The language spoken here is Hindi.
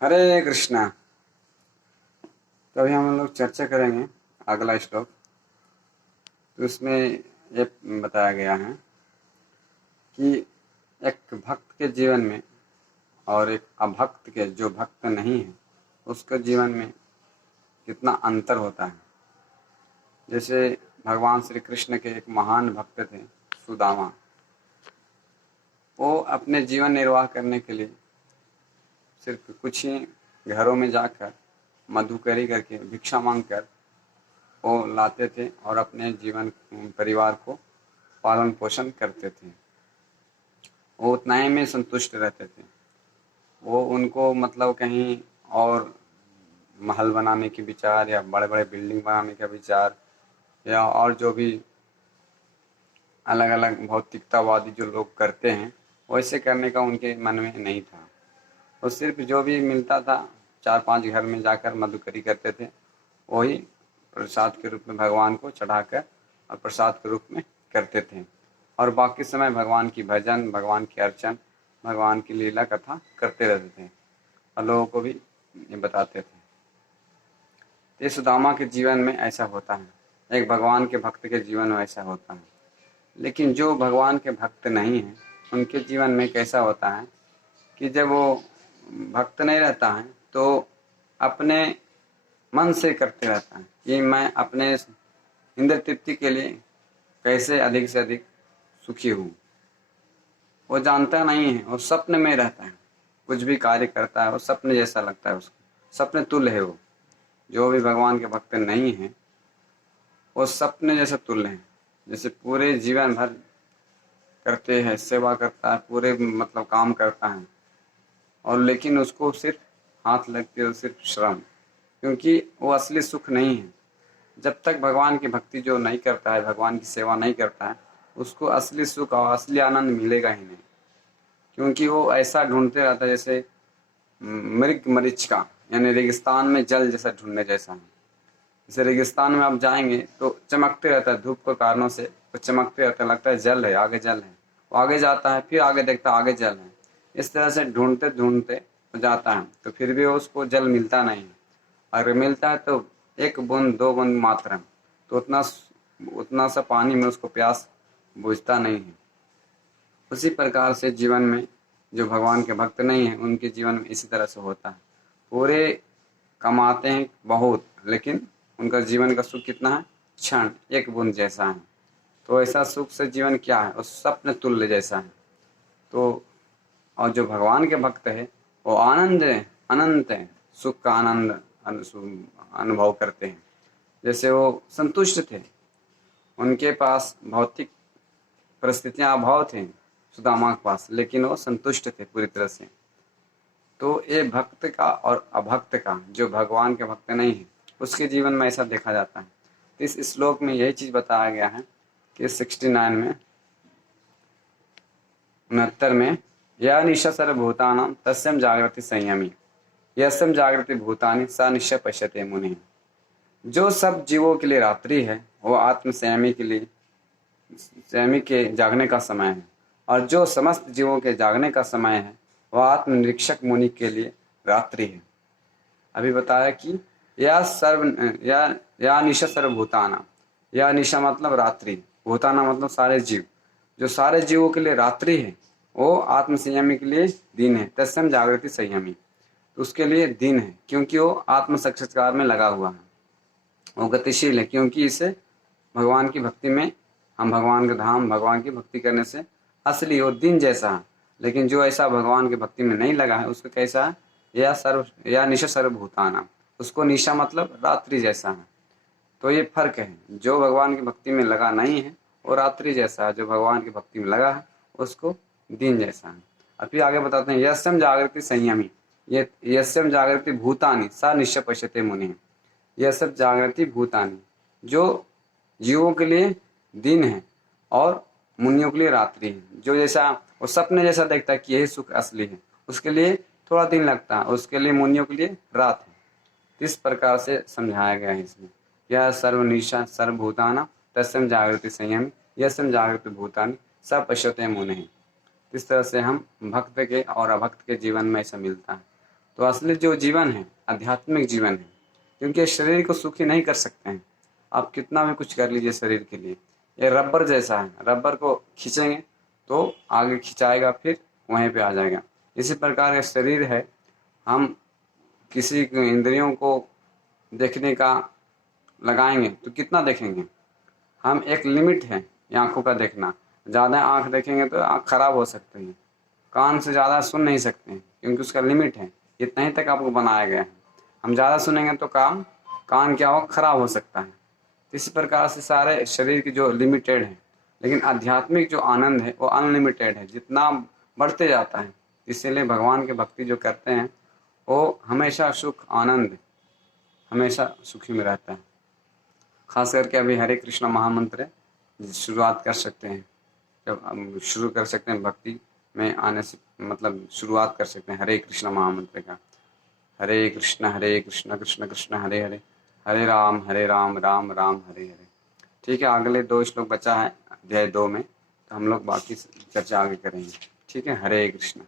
हरे कृष्णा। तो अभी हम लोग चर्चा करेंगे अगला श्लोक। तो उसमें ये बताया गया है कि एक भक्त के जीवन में और एक अभक्त के, जो भक्त नहीं है, उसके जीवन में कितना अंतर होता है। जैसे भगवान श्री कृष्ण के एक महान भक्त थे, सुदामा। वो अपने जीवन निर्वाह करने के लिए सिर्फ कुछ ही घरों में जाकर मधुकरी करके भिक्षा मांगकर वो लाते थे और अपने जीवन परिवार को पालन पोषण करते थे। वो उतना ही में संतुष्ट रहते थे। वो उनको मतलब कहीं और महल बनाने के विचार या बड़े बड़े बिल्डिंग बनाने का विचार या और जो भी अलग अलग भौतिकतावादी जो लोग करते हैं, वैसे करने का उनके मन में नहीं था। वो सिर्फ जो भी मिलता था, 4-5 घर में जाकर मधुकरी करते थे, वही प्रसाद के रूप में भगवान को चढ़ाकर और प्रसाद के रूप में करते थे। और बाकी समय भगवान की भजन, भगवान की अर्चन, भगवान की लीला कथा करते रहते थे और लोगों को भी ये बताते थे। तो सुदामा के जीवन में ऐसा होता है, एक भगवान के भक्त के जीवन में ऐसा होता है। लेकिन जो भगवान के भक्त नहीं हैं, उनके जीवन में कैसा होता है कि जब वो भक्त नहीं रहता है तो अपने मन से करते रहता है कि मैं अपने इंद्र तृप्ति के लिए कैसे अधिक से अधिक सुखी हूँ। वो जानता नहीं है, वो स्वप्न में रहता है। कुछ भी कार्य करता है वो सपने जैसा लगता है उसको, सपने तुल्य है वो। जो भी भगवान के भक्त नहीं है वो सपने जैसे तुल्य हैं। जैसे पूरे जीवन भर करते हैं, सेवा करता है, पूरे मतलब काम करता है, और लेकिन उसको सिर्फ हाथ लगती है सिर्फ श्रम, क्योंकि वो असली सुख नहीं है। जब तक भगवान की भक्ति जो नहीं करता है, भगवान की सेवा नहीं करता है, उसको असली सुख और असली आनंद मिलेगा ही नहीं। क्योंकि वो ऐसा ढूंढते रहता है जैसे मृग मरीचिका, यानी रेगिस्तान में जल जैसा ढूंढने जैसा है। जैसे रेगिस्तान में आप जाएंगे तो चमकते रहता है, धूप के कारणों से वो चमकते रहता है, लगता है जल है, आगे जल है। वो आगे जाता है, फिर आगे देखता है आगे जल है। इस तरह से ढूंढते ढूंढते जाता है, तो फिर भी उसको जल मिलता नहीं है। अगर मिलता है तो 1 बूंद 2 बूंद मात्र, तो उतना सा पानी में उसको प्यास बुझता नहीं है। उसी प्रकार से जीवन में जो भगवान के भक्त नहीं हैं, उनके जीवन में इसी तरह से होता है। पूरे कमाते हैं बहुत, लेकिन उनका जीवन का सुख कितना है, क्षण 1 बूंद जैसा है। तो ऐसा सुख से जीवन क्या है, उस स्वप्न तुल्य जैसा है। तो और जो भगवान के भक्त है वो आनंद है, अनंत है, सुख का आनंद अनुभव करते हैं। जैसे वो संतुष्ट थे, उनके पास भौतिक परिस्थितियां अभाव थे सुदामा के पास, लेकिन वो संतुष्ट थे पूरी तरह से। तो ये भक्त का और अभक्त का, जो भगवान के भक्त नहीं है, उसके जीवन में ऐसा देखा जाता है। तो इस श्लोक में यही चीज बताया गया है कि 69 में 69 में, या निशा सर्वभूतानां तस्यं जागृति संयमी यस्यं जागृति भूतानि सा निश्चय पश्यते मुनि। जो सब जीवों के लिए रात्रि है वो आत्म संयमी के जागने का समय है, और जो समस्त जीवों के जागने का समय है वह आत्म निरीक्षक मुनि के लिए रात्रि है। अभी बताया कि या निशा सर्वभूताना, या निशा मतलब रात्रि, भूताना मतलब सारे जीव। जो सारे जीवों के लिए रात्रि है वो आत्म संयमी के लिए दिन है, तस्यं जागृति संयमी। तो उसके लिए दिन है क्योंकि वो आत्म साक्षात्कार में लगा हुआ है, वो गतिशील है। क्योंकि इसे भगवान की भक्ति में, हम भगवान का धाम, भगवान की भक्ति करने से असली वो दिन जैसा है। लेकिन जो ऐसा भगवान की भक्ति में नहीं लगा है उसको कैसा है, या निशा सर्वभूताना, उसको निशा मतलब रात्रि जैसा है। तो ये फर्क है, जो भगवान की भक्ति में लगा नहीं है वो रात्रि जैसा है, जो भगवान की भक्ति में लगा है उसको दिन जैसा है। और फिर आगे बताते हैं यस्यं जागृति संयमी, ये यस्यं जागृति भूतानि सा निश्चय पश्यते मुनि। यह सब जागृति भूतानि, जो जीवों के लिए दिन है और मुनियों के लिए रात्रि है। जो जैसा वो सपने जैसा देखता है कि यही सुख असली है, उसके लिए थोड़ा दिन लगता है, उसके लिए मुनियों के लिए रात है। इस प्रकार से समझाया गया है इसमें। यह सर्वनिशा सर्वभूताना तस्यं जागृति संयमी यस्यं जागृति भूतानि स पश्यते मुनिः। इस तरह से हम भक्त के और अभक्त के जीवन में ऐसा मिलता है। तो असली जो जीवन है आध्यात्मिक जीवन है, क्योंकि शरीर को सुखी नहीं कर सकते हैं। आप कितना भी कुछ कर लीजिए शरीर के लिए, ये रबर जैसा है, रबर को खींचेंगे तो आगे खिंचाएगा, फिर वहीं पे आ जाएगा। इसी प्रकार ये शरीर है, हम किसी इंद्रियों को देखने का लगाएंगे तो कितना देखेंगे। हम एक लिमिट है ये आँखों का देखना, ज़्यादा आँख देखेंगे तो आँख खराब हो सकती है। कान से ज़्यादा सुन नहीं सकते हैं क्योंकि उसका लिमिट है, इतना ही तक आपको बनाया गया है। हम ज़्यादा सुनेंगे तो कान क्या हो, खराब हो सकता है। इसी प्रकार से सारे शरीर की जो लिमिटेड है, लेकिन आध्यात्मिक जो आनंद है वो अनलिमिटेड है, जितना बढ़ते जाता है। इसीलिए भगवान की भक्ति जो करते हैं वो हमेशा सुख आनंद, हमेशा सुखी में रहता है। खास करके अभी हरे कृष्ण महामंत्र शुरुआत कर सकते हैं, जब हम शुरू कर सकते हैं भक्ति में आने से, मतलब शुरुआत कर सकते हैं हरे कृष्ण महामंत्र का। हरे कृष्ण कृष्ण कृष्ण हरे हरे, हरे राम राम राम हरे हरे। ठीक है, अगले 2 श्लोक बचा है अध्याय 2 में, तो हम लोग बाकी चर्चा आगे करेंगे। ठीक है, हरे कृष्ण।